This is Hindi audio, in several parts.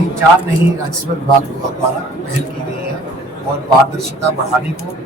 नहीं 4 नहीं राजस्व विभाग द्वारा पहल की गई है और पारदर्शिता बढ़ाने को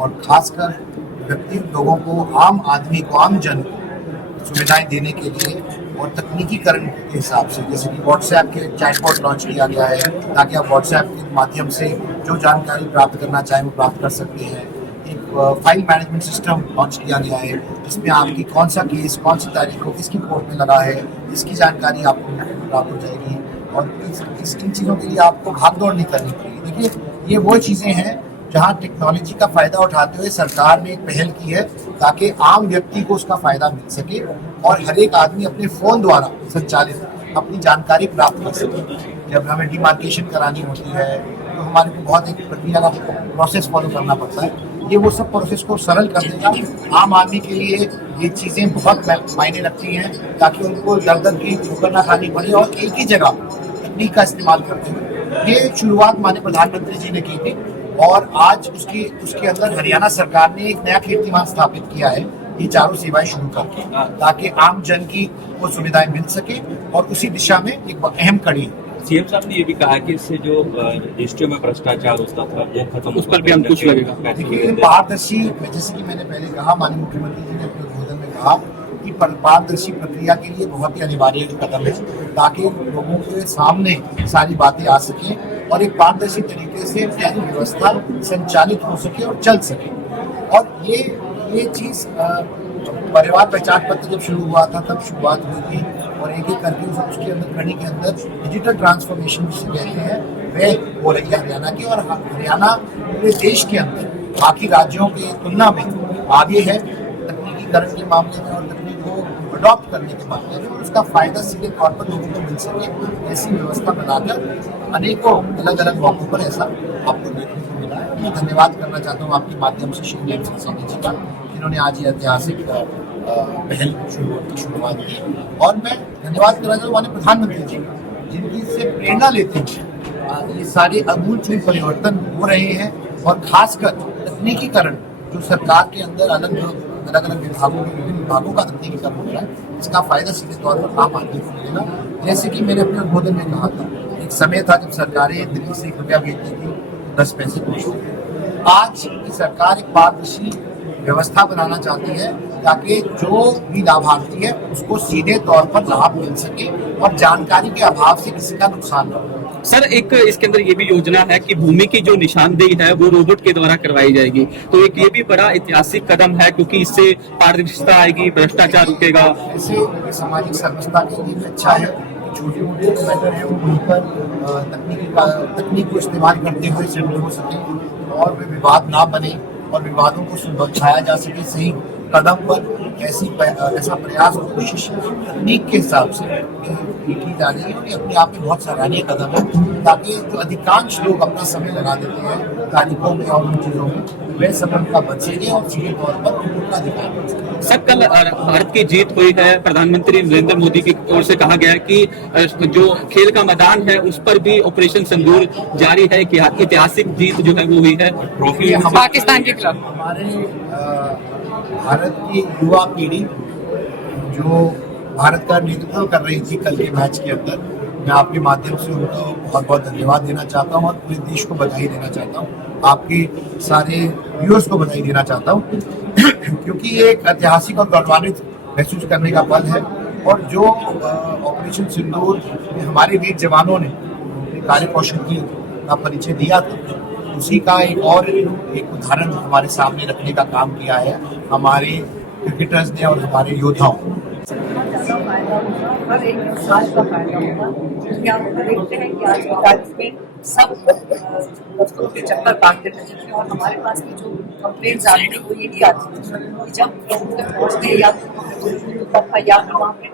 और खासकर व्यक्ति लोगों को, आम आदमी को, आम जन को सुविधाएं देने के लिए और तकनीकीकरण के हिसाब से, जैसे कि व्हाट्सएप के चैटबॉट लॉन्च किया गया है ताकि आप व्हाट्सएप के माध्यम से जो जानकारी प्राप्त करना चाहें वो प्राप्त कर सकते हैं। एक फाइल मैनेजमेंट सिस्टम लॉन्च किया गया है जिसमें आपकी कौन सा केस कौन सी तारीख को किसकी कोर्ट में लगा है इसकी जानकारी आपको प्राप्त हो जाएगी और इन चीज़ों के लिए आपको भागदौड़ नहीं करनी पड़ेगी। देखिए, ये वो चीज़ें हैं जहाँ टेक्नोलॉजी का फायदा उठाते हुए सरकार ने एक पहल की है ताकि आम व्यक्ति को उसका फायदा मिल सके और हर एक आदमी अपने फोन द्वारा संचालित अपनी जानकारी प्राप्त कर सके। जब हमें डिमार्केशन करानी होती है तो हमारे को बहुत एक प्रक्रिया का प्रोसेस फॉलो करना पड़ता है। ये वो सब प्रोसेस को सरल कर देगा। आम आदमी के लिए ये चीज़ें बहुत मायने रखती हैं ताकि उनको दर दर की ठोकर ना खानी पड़े और एक ही जगह तकनीक का इस्तेमाल करते हुए। ये शुरुआत माननीय प्रधानमंत्री जी ने की थी और आज उसके अंदर हरियाणा सरकार ने एक नया कीर्तिमान स्थापित किया है, ये चारों सेवाएं शुरू करके, ताकि आम जन की वो सुविधाएं मिल सके और उसी दिशा में एक अहम कड़ी। सीएम साहब ने ये भी कहा कि इससे जो रजिस्ट्रियों में भ्रष्टाचार होता था वो खत्म, उस पर भी अंकुश लगेगा। देखिए, पारदर्शी, जैसे कि मैंने पहले कहा, माननीय मुख्यमंत्री जी ने अपने उद्बोधन में कहा कि पारदर्शी प्रक्रिया के लिए बहुत ही अनिवार्य कदम है ताकि लोगों के सामने सारी बातें आ सकें और एक पारदर्शी तरीके से न्याय व्यवस्था संचालित हो सके और चल सके। और ये चीज़ परिवार पहचान पत्र जब शुरू हुआ था तब शुरुआत हुई थी और एक करके उसके अंदर कड़ी के अंदर डिजिटल ट्रांसफॉर्मेशन जिसे कहते हैं वह हो रही है हरियाणा की। और हरियाणा पूरे देश के अंदर बाकी राज्यों की तुलना में आगे है तकनीकीकरण के मामले में और तकनीक को अडॉप्ट करने के मामले में, और उसका फायदा सीधे तौर पर लोगों को मिल सके ऐसी व्यवस्था बनाकर अनेकों अलग अलग मौकों पर ऐसा आपको देखने को मिला है। मैं धन्यवाद करना चाहता हूँ आपके माध्यम से श्री नेम सिंह सैनी जी का, जिन्होंने आज ये ऐतिहासिक पहल की शुरुआत की। और मैं धन्यवाद करना चाहूँ माननीय प्रधानमंत्री जी जिनकी से प्रेरणा लेते हैं ये सारे आमूल परिवर्तन हो रहे हैं और खासकर तकनीकीकरण जो सरकार के अंदर अलग अलग विभिन्न विभागों का तकनीकीकरण हो रहा है, इसका फायदा सीधे तौर पर आम आदमी को मिलेगा। जैसे कि मैंने अपने उद्बोधन में कहा था, एक समय था जब सरकारें दिल्ली से ₹1 भेजती थी 10 पैसे पहुँचते। आज की सरकार एक पारदर्शी व्यवस्था बनाना चाहती है ताकि जो भी लाभार्थी है उसको सीधे तौर पर लाभ मिल सके और जानकारी के अभाव से किसी का नुकसान न हो। सर, एक इसके अंदर ये भी योजना है कि भूमि की जो निशानदेही है वो रोबोट के द्वारा करवाई जाएगी, तो एक ये भी बड़ा ऐतिहासिक कदम है क्योंकि इससे पारदर्शिता आएगी, भ्रष्टाचार रुकेगा। ऐसे सामाजिक समरसता के लिए भी अच्छा है। छोटे मोटे जो मैटर है वो वहीं पर तकनीक को इस्तेमाल करते हुए सेटल हो सके और वे विवाद ना बने और विवादों को सुलझाया जा सके सही कदम पर। ऐसा प्रयास और कोशिश तकनीक के हिसाब से की जा रही है और ये अपने आप में बहुत सराहनीय कदम है ताकि जो अधिकांश लोग अपना समय लगा देते हैं तारीखों में और उन चीज़ों में, वह समय उनका बचेंगे और सीधे तौर पर उनका अधिकार बच सकेगा। सर, कल भारत की जीत हुई है, प्रधानमंत्री नरेंद्र मोदी की ओर से कहा गया है कि जो खेल का मैदान है उस पर भी ऑपरेशन सिंदूर जारी है कि ऐतिहासिक जीत जो है वो हुई है ट्रॉफी पाकिस्तान के खिलाफ। हमारे भारत की युवा पीढ़ी जो भारत का नेतृत्व कर रही थी कल के मैच के अंदर, मैं आपके माध्यम से उनको बहुत बहुत धन्यवाद देना चाहता हूँ और पूरे देश को बधाई देना चाहता हूँ, आपके सारे व्यूअर्स को बधाई देना चाहता हूँ क्योंकि ये एक ऐतिहासिक और गौरवान्वित महसूस करने का पल है। और जो ऑपरेशन सिंदूर में हमारे वीर जवानों ने कार्य कौशल का परिचय दिया था, उसी का एक उदाहरण हमारे सामने रखने का काम किया है हमारे क्रिकेटर्स ने और हमारे योद्धाओं। हर एक इंसान का फायदा होगा क्योंकि आप देखते हैं कि आज की तारीख में सब दफ्तरों के चक्कर काटते रहते हैं और हमारे पास की जो कंप्लेंट्स आती है वो यही आती है जब लोग तक पहुँचते हैं या तो वहाँ पे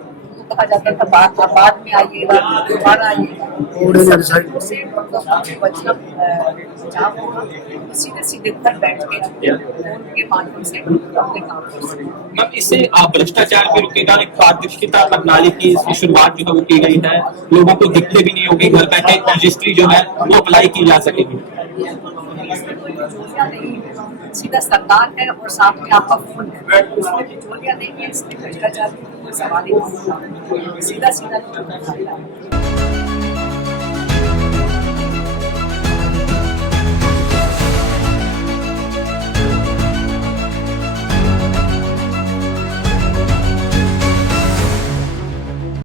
कहा जाता था बाद में आइएगा, दोबारा आइएगा, सीधे घर बैठ के माध्यम से अपने काम कर सकते हैं। मैम, इससे भ्रष्टाचार भी रुकेगा, एक पारदर्शिता प्रणाली की शुरुआत जो है वो की गई है, लोगों को दिक्कत भी नहीं होगी, घर बैठे रजिस्ट्री जो है वो अप्लाई की जा सकेगी। सीधा सरकार है और साथ में आपका फोन है, उसमें बिचौलिया नहीं है, इसमें भ्रष्टाचार की कोई सवाल ही नहीं, सीधा